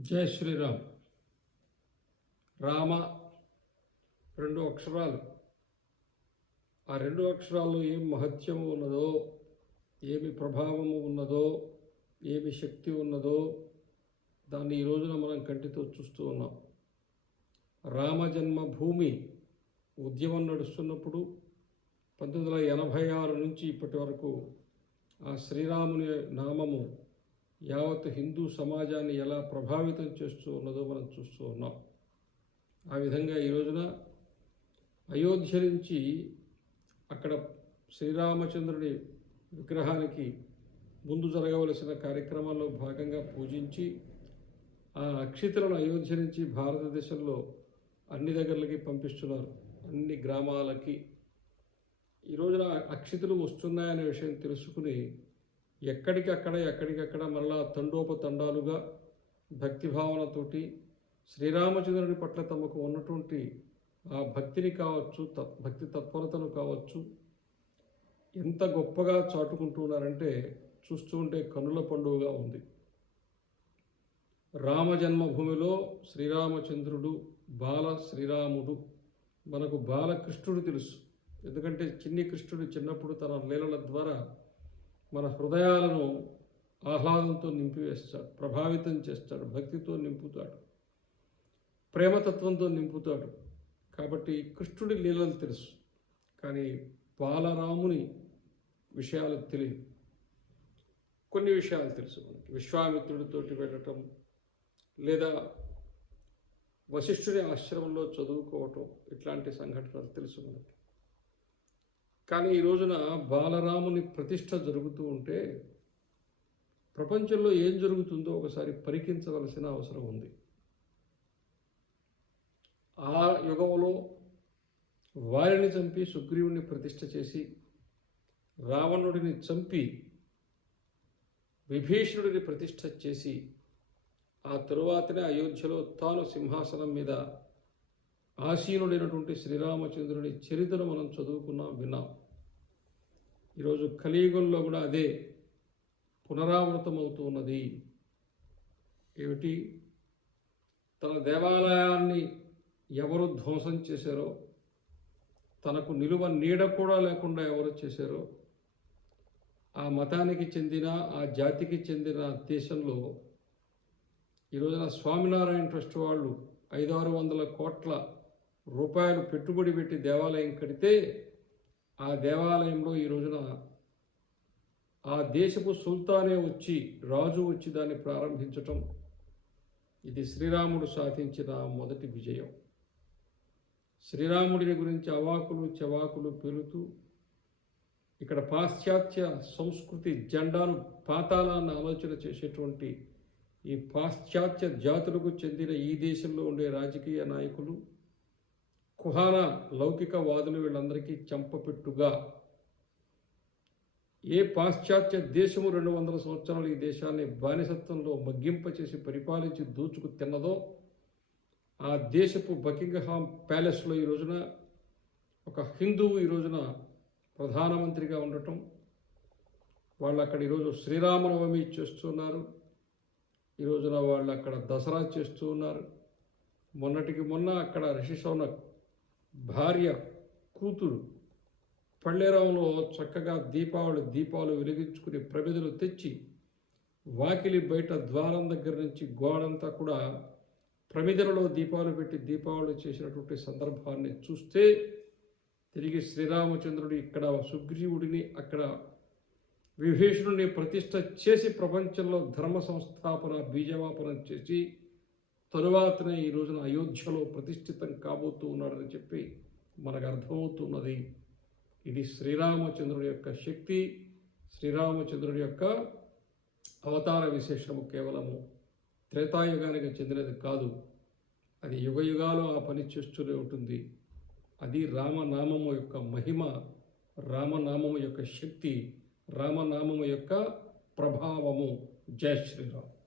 జై శ్రీరామ్. రామ రెండు అక్షరాలు. ఆ రెండు అక్షరాల్లో ఏం మహత్యము ఉన్నదో ఏమి ప్రభావము ఉన్నదో ఏమి శక్తి ఉన్నదో దాన్ని ఈ రోజున మనం కంటితో చూస్తూ ఉన్నాం. రామ జన్మభూమి ఉద్యమం నడుస్తున్నప్పుడు పంతొమ్మిది వందల ఎనభై ఆరు నుంచి ఇప్పటి వరకు ఆ శ్రీరాముని నామము యావత్ హిందూ సమాజాన్ని ఎలా ప్రభావితం చేస్తూ ఉన్నదో మనం చూస్తూ ఉన్నాం. ఆ విధంగా ఈ రోజున అయోధ్య నుంచి అక్కడ శ్రీరామచంద్రుడి విగ్రహానికి ముందు జరగవలసిన కార్యక్రమాల్లో భాగంగా పూజించి ఆ అక్షితలను అయోధ్య నుంచి భారతదేశంలో అన్ని దగ్గరలకి పంపిస్తున్నారు. అన్ని గ్రామాలకి. ఈ రోజున అక్షితులు వస్తున్నాయనే విషయం తెలుసుకుని ఎక్కడికక్కడ ఎక్కడికక్కడ మళ్ళా తండోపతండాలుగా భక్తిభావనతోటి శ్రీరామచంద్రుని పట్ల తమకు ఉన్నటువంటి ఆ భక్తిని కావచ్చు తత్ భక్తి తత్పరతను కావచ్చు ఎంత గొప్పగా చాటుకుంటున్నారంటే చూస్తూ ఉంటే కనుల పండుగగా ఉంది. రామ జన్మభూమిలో శ్రీరామచంద్రుడు బాల శ్రీరాముడు మనకు బాలకృష్ణుడు తెలుసు. ఎందుకంటే చిన్ని కృష్ణుడు చిన్నప్పుడు తన లీలల ద్వారా మన హృదయాలను ఆహ్లాదంతో నింపివేస్తాడు ప్రభావితం చేస్తాడు భక్తితో నింపుతాడు ప్రేమతత్వంతో నింపుతాడు. కాబట్టి కృష్ణుడి లీలలు తెలుసు కానీ బాలరాముని విషయాలు తెలియదు కొన్ని విషయాలు తెలుసు మనకి. విశ్వామిత్రుడితోటి వెళ్ళటం లేదా వశిష్ఠుడి ఆశ్రమంలో చదువుకోవటం ఇట్లాంటి సంఘటనలు తెలుసు మనకి. కానీ ఈ రోజున బాలరాముని ప్రతిష్ట జరుగుతూ ఉంటే ప్రపంచంలో ఏం జరుగుతుందో ఒకసారి పరికించవలసిన అవసరం ఉంది. ఆ యుగంలో వారిని చంపి సుగ్రీవుని ప్రతిష్ట చేసి రావణుడిని చంపి విభీషణుడిని ప్రతిష్ట చేసి ఆ తరువాతనే అయోధ్యలో తాను సింహాసనం మీద ఆసీనుడైనటువంటి శ్రీరామచంద్రుని చరిత్రను మనం చదువుకున్నాం విన్నాం. ఈరోజు కలియుగంలో కూడా అదే పునరావృతమవుతున్నది ఏమిటి? తన దేవాలయాన్ని ఎవరు ధ్వంసం చేశారో తనకు నిలువ నీడ కూడా లేకుండా ఎవరు చేశారో ఆ మతానికి చెందిన ఆ జాతికి చెందిన దేశంలో ఈ రోజున స్వామినారాయణ ట్రస్ట్ వాళ్ళు ఐదారు వందల కోట్ల రూపాయలు పెట్టుబడి పెట్టి దేవాలయం కడితే ఆ దేవాలయంలో ఈ రోజున ఆ దేశపు సుల్తానే వచ్చి రాజు వచ్చి దాన్ని ప్రారంభించటం ఇది శ్రీరాముడు సాధించిన మొదటి విజయం. శ్రీరాముడిని గురించి అవాకులు చెవాకులు పెరుగుతూ ఇక్కడ పాశ్చాత్య సంస్కృతి జెండాను పాతాళాన్ని ఆలోచన చేసేటువంటి ఈ పాశ్చాత్య జాతులకు చెందిన ఈ దేశంలో ఉండే రాజకీయ నాయకులు కుహాన లౌకిక వాదులు వీళ్ళందరికీ చెంపపెట్టుగా. ఏ పాశ్చాత్య దేశము రెండు వందల సంవత్సరాలు ఈ దేశాన్ని బానిసత్వంలో మగ్గింపచేసి పరిపాలించి దూచుకు తిన్నదో ఆ దేశపు బకింగ్హామ్ ప్యాలెస్లో ఈ రోజున ఒక హిందువు ఈ రోజున ప్రధానమంత్రిగా ఉండటం వాళ్ళు అక్కడ ఈరోజు శ్రీరామనవమి చేస్తున్నారు ఈ రోజున వాళ్ళు అక్కడ దసరా చేస్తూ ఉన్నారు మొన్నటికి మొన్న అక్కడ రిషిశౌన భార్య కూతురు పళ్ళేరంలో చక్కగా దీపావళి దీపాలు వెలిగించుకుని ప్రమిదలు తెచ్చి వాకిలి బయట ద్వారం దగ్గర నుంచి గోడంతా కూడా ప్రమిదలలో దీపాలు పెట్టి దీపావళి చేసినటువంటి సందర్భాన్ని చూస్తే తిరిగి శ్రీరామచంద్రుడు ఇక్కడ సుగ్రీవుడిని అక్కడ విభీషణుని ప్రతిష్ట చేసి ప్రపంచంలో ధర్మ సంస్థాపన బీజవాపనం చేసి తరువాతనే ఈ రోజున అయోధ్యలో ప్రతిష్ఠితం కాబోతూ ఉన్నాడని చెప్పి మనకు అర్థమవుతున్నది. ఇది శ్రీరామచంద్రుడి యొక్క శక్తి శ్రీరామచంద్రుడి యొక్క అవతార విశేషము కేవలము త్రేతాయుగానికి చెందినది కాదు. అది యుగ యుగాలు ఆ పని చేస్తూనే ఉంటుంది. అది రామనామము యొక్క మహిమ రామనామము యొక్క శక్తి రామనామము యొక్క ప్రభావము. జయ శ్రీరామ్.